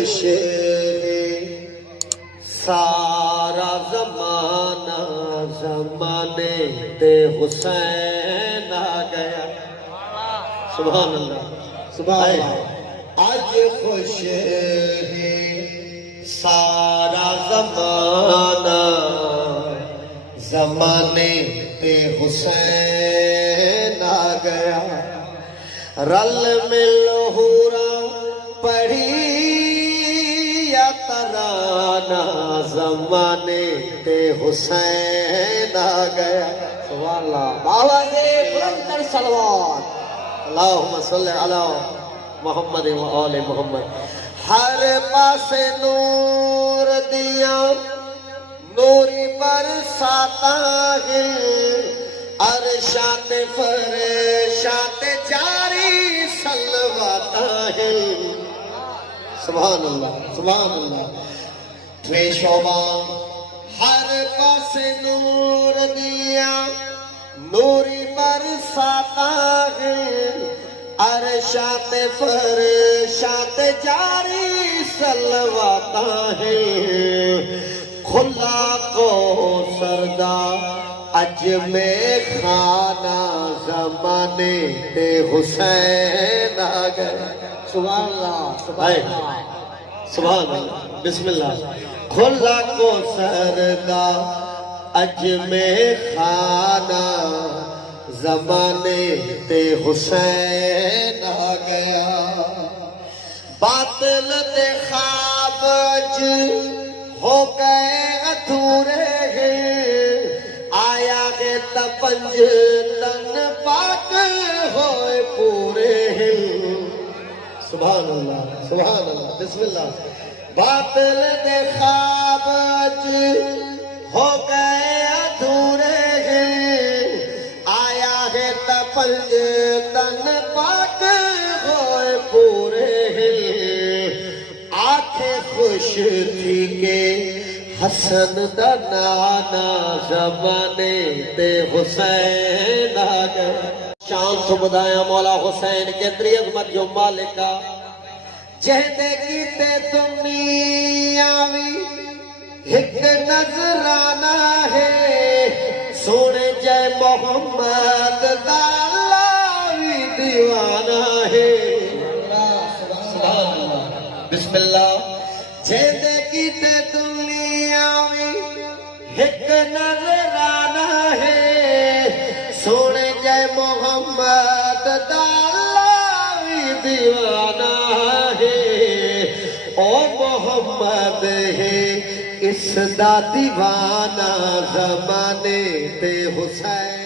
خوش ہے سارا زمانہ زمانے تے حسین آ گیا سبحان اللہ سبحان اللہ آج خوش ہے سارا زمانہ زمانے پہ حسین آ گیا رل میں لہورا پڑھی یا ترانہ زمانے پہ حسین آ گیا سبحان اللہ بابا سے بلند کر صلوات اللہم صلی علی محمد و آل محمد ہر پاس نور دیا نوری برساتا ہے عرشات فرشات جاری سلواتا ہے سبحان اللہ سبحان اللہ تھے شعبان ہر پاس نور دیا نوری برساتا ہے عرشات فرشات جاری سلواتا ہے کھلا کو سردا اج میں خانہ زمانے تے حسین آ گئے سبحان اللہ سبحان اللہ سبحان اللہ بسم اللہ کھلا کو سردا اج میں خانہ زمانے تے حسین آ گیا باطل تے خواب اج ہو گئے ادھورے ہیں آیا گے تپنج تن پاک ہوئے پورے ہیں سبحان اللہ بسم اللہ باطل تے خواب اج ہو گئے ادھورے ہیں آیا ہے تپنج تن پاک ہوئے پورے ہیں آنکھیں خوش تھی کہ حسن دا نانا زمانے تے حسین آ گئے شان تو بدایا مولا حسین کے تری عظمت جو مالکہ جہدے کیتے دنیا بھی ایک نظرانہ ہے سونے جے محمد دالاوی دیوانہ ہے بسم اللہ جہدے کیتے دنیا میں ایک نظرانہ ہے سونے جے محمد دالاوی دیوانہ ہے او محمد ہے اس دا دیوانہ زمانے تے حسین